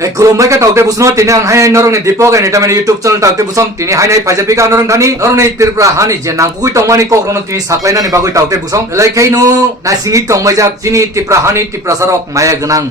Kulumai ka taute busno tini ang hai norong ni Dipok and itamen YouTube channel taute busom tini hai nai pajapi ka norong ni Tripura hani je nangkui tongmani kok rono tini saklai na ni bagui taute busom lai kai no na singi tongmai ja tini Tripura hani Tripura sarok maya ganang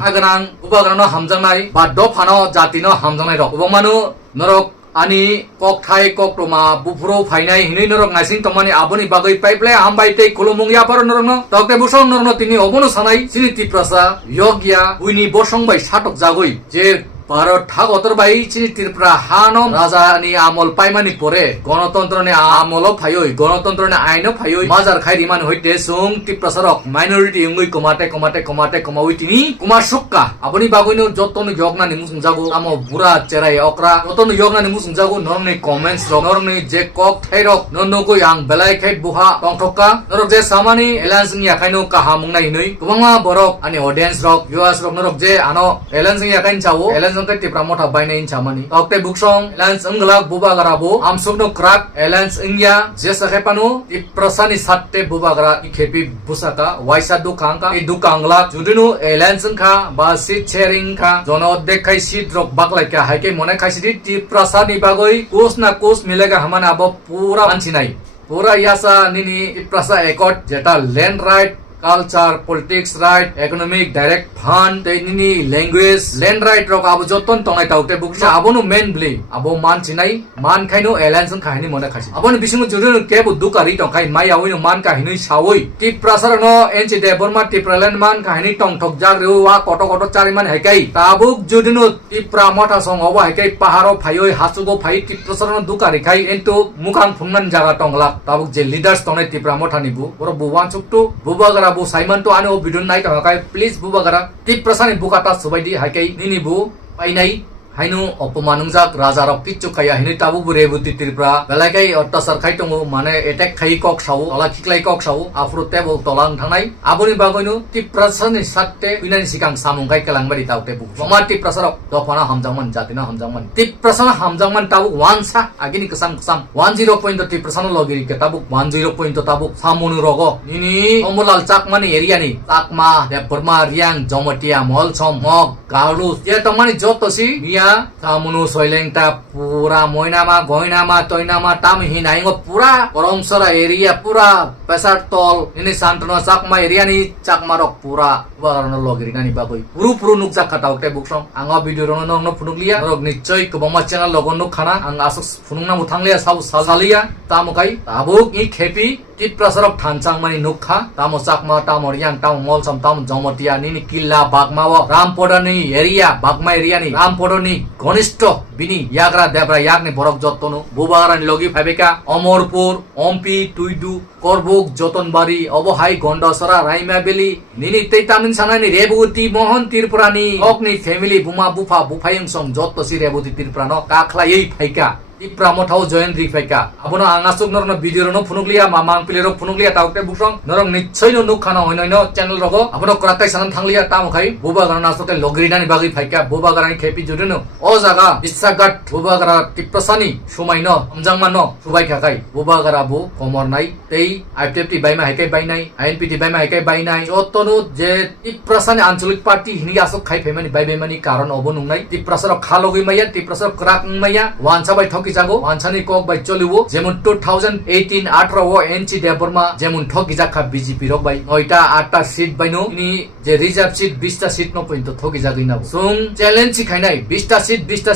uba ganang no hamjang nai ba do phano jati no hamjang nai rok ubang manu norok ani kok thai kok toma bufro phainai hinui norok ngasing tongmani aboni bagui pipeline hambai tei kulumung ya par norok no taute busom norok no tini obono sanai sini Tripura sa yogya uini bosong bai satok jagoi je Bharat ঠাক অতরবাই চিনি ত্রিপুরা হানম রাজানি আমল পাইমানি পরে গণতন্ত্রনি আমল ফাইoi গণতন্ত্রনি আইনো ফাইoi মাজার খাইরি মান হইতে সুং Tripura সরক minority ইংগুই কমাতে কমাউই তিনি কুমার সুক্কা আপনি বাগুইনো যতনো যগনানি মুসুং জাগো আমো বুড়া চেরাই অকরা যতনো যগনানি মুসুং জাগো নরমনি কমেন্টস রক নরমনি যে কক থাইরক ননগই আং বেলাই খাই বুহা টংঠকা নরক যে সামানি এলান্সনি আখাইনো কাহা মুংনাই হিনই কুমাংমা বরক আনি অডিয়েন্স রক ভিউয়ার্স রক নরক যে আনো এলান্সনি আখাইন চাও Tipra mota bainain chamani taukte buksong elans englak buba garabo amsukno krak elans engya jesa khepanu iprasani satte buba gara ikhepi busaka waisa dukangka I dukangla judinu elans engkha ba sit sharing kha jono dekhai sit drop baklai ka haike mone khaisidi tiprasani bagoi kusna kus milega hamana abo pura ansinai pura yasa nini iprasa ekot jeta land right culture politics right economic direct fund teinini language land right rok abo joton tongai taute buksa abono main bli abo man chinai man khaino alliance khaini mona khasi aboni bisingu jurun kebu dukari tongkai mai awino man kahinui sawoi ti prasar no enchi de borma ti praland man kahini tong thok jag reu wa koto chari man hekai tabuk judinu ti pramota song obo hekai paharo phaioi hasugo phai ti prasar no dukari khai ento mukang phungnan jaga tongla tabuk je leaders tongai ti pramota nibu boro buwan chuktu bubagara bu Simon to ano bidun nai ka kai please bubagara ti prasani bukata subaidi hakai nini bu painai hainu opomanungjak raja rok kichu kaya hini tabu bure buti Tripura belaikai ottasar khai tongo mane attack khai kok sau ala khiklai kok sau afro tebo tolang thangnai aboni bagoinu ti prasani satte pinani sikang samungkai kelangbari taute bu mama ti prasarok dofana hamjangman jatina hamjangman ti prasana hamjangman tabu wansa agini kesam 10 point ti prasana logiri ke tabu 10 point tabu samunu rogo nini omolal chakmani area ni takma de burma riang jomotia mol som mok galu ye tomani jotosi mia tamunu soilengta pura moinama goinama toinama tam hinaingo pura koromsara area pura pesar tol ini santono sakma area ni chakmarok pura warna logiri nani bagoi puru nukjak khatau te buksong anga video rono no phunuglia rok nichoi kobama channel logon no khana ang asuk phunungna muthanglia sau salia tamokai tabuk I khepi tit prasarok thanchang mani nukha tamo chakma tamo riang tamo molsam tamo jomotia nini killa bagmawa rampodani area bagma area ni rampodani ঘনিষ্ঠ বিনি ইয়াগরা দেবরা ইয়াগনি বরক যত্তনো বুবাগারানি লগি ফাইবেকা অমরপুর অম্পি টুইডু করবুক যতনবাড়ি অবহাই গন্ডসরা রাইমা বেলি নিনি তেইতামিন সানানি রেবুতি মোহন ত্রিপুরানি অকনি ফ্যামিলি বুমা বুফা বুফাইং সং যত্তসি রেবুতি ত্রিপুরানো কাখলাই ফাইকা Ipra mothau join rifeka abono angasuk norno video no phunuglia mamang pilero phunuglia taukte buksong norong nichoi no nukhana hoinoino channel rogo abono kratai sanan thanglia tamokai buba garana sote logrinani bagi faika buba garani khepi jurino o jaga issagat buba gara tiprasani sumaino amjangmano subai khakai buba gara bu komor nai tei IPFT baima hekai bainai INPT baima hekai bainai jotonu je tiprasani ancholik party hini asok khai phemani baimani karon obonungnai tiprasaro khalogi maya tiprasaro krak maya wansa bai jago wansani kok bai choliwo যেমন 2018 18 ও NC Debbarma যেমন ঠকি জাখা BJP rock by 9টা 8টা seat বাইনো ইনি যে reserve seat 20টা seat ন পর্যন্ত ঠকি জাগই না সুং challenge খাইনাই 20টা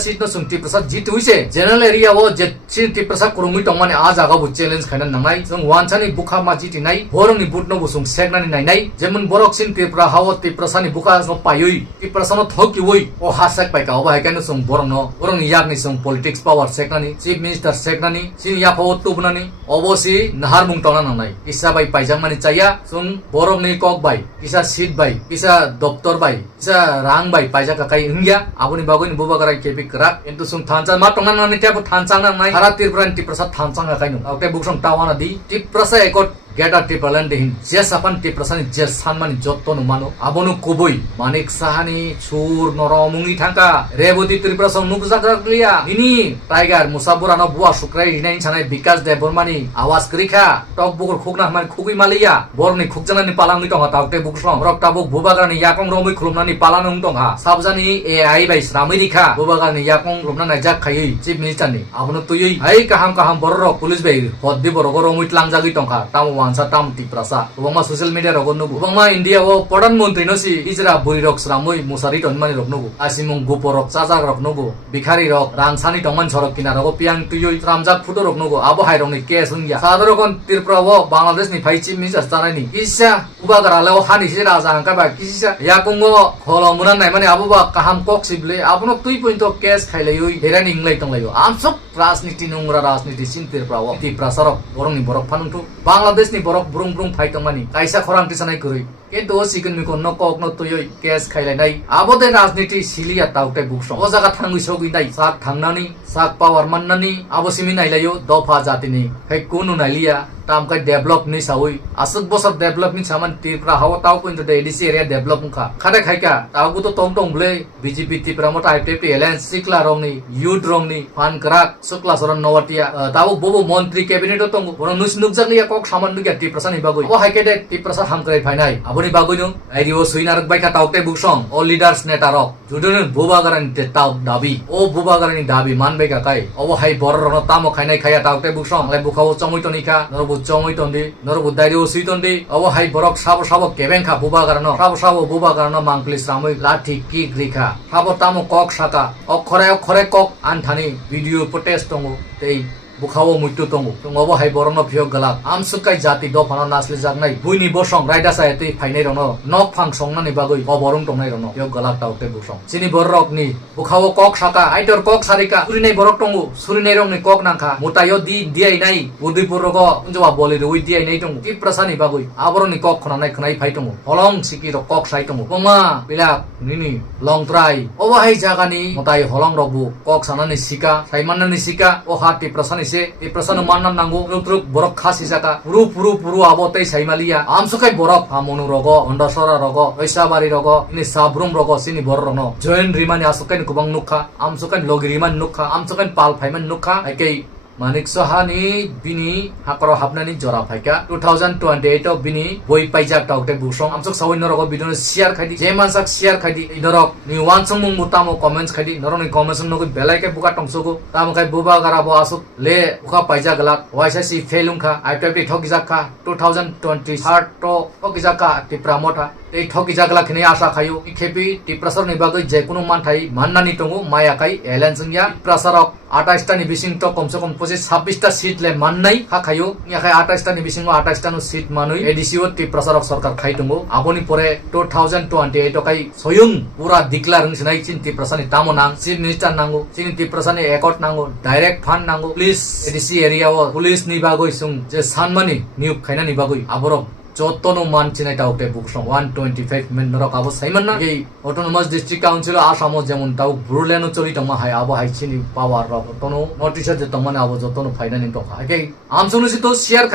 seat ন সুং টিপ্রসাদ জিত হইছে জেনারেল এরিয়া ও যে সিট টিপ্রসাদ করুমি টংমানে আ জাগা বু চ্যালেঞ্জ খাইনা নাংনাই সুং ওয়ানসানি বুখা মা জিতি নাই বরংনি বুটনো বুসুং সেগনানি নাইনাই যেমন বরক সিন টিপ্রা হাও টিপ্রসানি বুখা ন পায়ই টিপ্রসানো ঠকি ওই ও হাসাক পাইকা অবা হাইকানো সুং বরংনি ইয়াগনি সুং politics power সেগনানি Chief Minister Segnani sin ya pho tubnani obosi nahar mung tona nanai isa bai paijang mani chaya sung borok ni kok bai isa seat bai isa doctor bai isa rang bai paija ka kai ingya abuni bagoni buba garai kepi krak entu sung thanchang ma tongna nani tabu thanchang nai hara tirpran ti prasad thanchang ka kainu aute buksong tawana di ti prasa ekot geta tipalan dehin jesapan tiprasani jesanmani jotto no mano abonu kubui manik sahani sur noromungi thangka reboti triprasong nukjakliya ini tiger musaburano buwa sukrai hinain chanai bikas de bormani awas krikha tok bukur khukna man khugui maliya borni khukjanani palangi tonga taukte buksong rok tabuk bubagarani yakong romui khulumnani palanung tongha sabjani ai bai sramidikha bubagarani yakong rumnana jak khayui chief minister ni abono tuyui ai kaham borok police bai hoddi borok romui tlangjagi tongha tam wansa tam tiprasa ubangma social media rogon nugu ubangma india o pradhan mantri no si ijra buri rok sramui musari tonmani rok nugu asimung guporok chajak rok nugu bikhari rok rangsani tongman sorok kina rok piang tuyui ramjak phuto rok nugu abo hai rok ni case hungya sadorokon tirpra o bangladesh ni phai chief minister janai isa ubagara leo hani si raja angka ba kisa yakungo kholomunan nai mane abo ba kaham kok sible abono tui point of case khailaioi heran inglai tonglaio amsok rajniti nungra rajniti sintir prawo ti prasarok borong ni borok phanungtu bangladesh ni borok burung phai tongmani kaisa khorang tisanai kurui কিন্তু সিকন মিকন নকক নতয়ই case খাইলাইনাই আবদে রাজনীতি cilia তাউতে বুকসং ও জায়গা থাঙ্গি সগিনাই সাক থাংনানি সাক পাওয়ার মাননানি আবসিমি নাইলাইও দফা জাতিনি খাই কোনু নাইলিয়া tam kai develop ni sawi asuk bosar develop ni saman tipra hawa tau ko into the edc area develop kha khare khai ka tau ko to tong ble bjp tipra mota itp alliance sikla rong ni youth rong ni fan krak sukla soran nowatia tau bobo মন্ত্রী cabinet tong bono nus nukjak liya kok saman nugia tipra ni bagoi o haike de tipra ham krai phainai aboni bagoi no airio suinarak bai kha taute buksong all leaders netarok judun bubagaran te tau dabi o bubagaran dabi manbe ka kai obo hai bor ron tamo khainai khaya taute buksong le bukhao chomoi to nika chomoi tondi norobu dario suitondi abo hai borok sabo kebenka bubagarano sabo bubagarano mangplis ramoi lathi ki grikha sabo tamo kok saka okhore kok anthani video protest tongo tei bukhao muitu tongo tongo hai borono phiyok galak amsukai jati do phano nasli jaknai buini bosong raida saete phainai rono nok phang songnani bagoi oborong tongnai rono phiyok galak taute busong sini borok ni bukhao kok saka aitor kok sarika surinai borok tongo surinai rong ni kok nangkha mutayo di diai nai udipur rogo unjawa boli roi diai nai tongo ti prasani bagoi aboroni kok khonanai khnai phai tongo holong siki ro kok sai tongo poma bilak nini long try obo hai jagani mutai holong robu kok sanani sika saimanani sika o hati prasani se e prasana mannan nango truk borok khasi jaka puru abo tei saimaliya amsukai borok hamonu rogo ondasora rogo oisabari rogo ini sabrum rogo sini borrono join rimani asukai kubang nukha amsukai logiriman nukha amsukai pal phaiman nukha aikai Manik Sohani bini hakoro hapnani jora phaika 2028 of bini boi paijak taukte busong amsok sawin norogo bidon share khadi jemansak share khadi inorok ni wansung mung mutamo comments khadi noroni comments nogo belai ke buka tongsogo tam kai buba garabo asuk le uka paijak galak waisasi felung kha itp thokijak kha 2023 to thokijak ka tipramota ei thokijak la khini asha khayo ikhepi tiprasar ni bagoi je kuno manthai mannani tongo maya kai elanjingya prasarok 28 ta ni bising to komse kom 26 ta seat le mannai kha khayo ya khai 28 ta ni bising 28 ta no seat manui edco ti prasarok sarkar khai tongo aboni pore 2028 kai soyung pura declare sinai chin ti prasani tamonang chief minister nango chin ti prasani accord nango direct fund nango police edc area o police ni bagoi sung je sanmani niuk khaina ni bagoi aborok jotono manchinai taukte buksong 125 men norok abo saimanna ei autonomous district council asamo jemon tau buruleno choli tama hai abo hai chini power rok tono notice je tamane abo jotono finance to hai amsunu si to share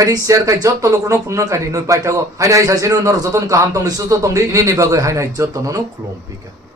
kai jotto lokno punna kai noi paitago hai nai sasino nor joton kaham tong susto tong ni ni bagai hai nai jotono no khlompika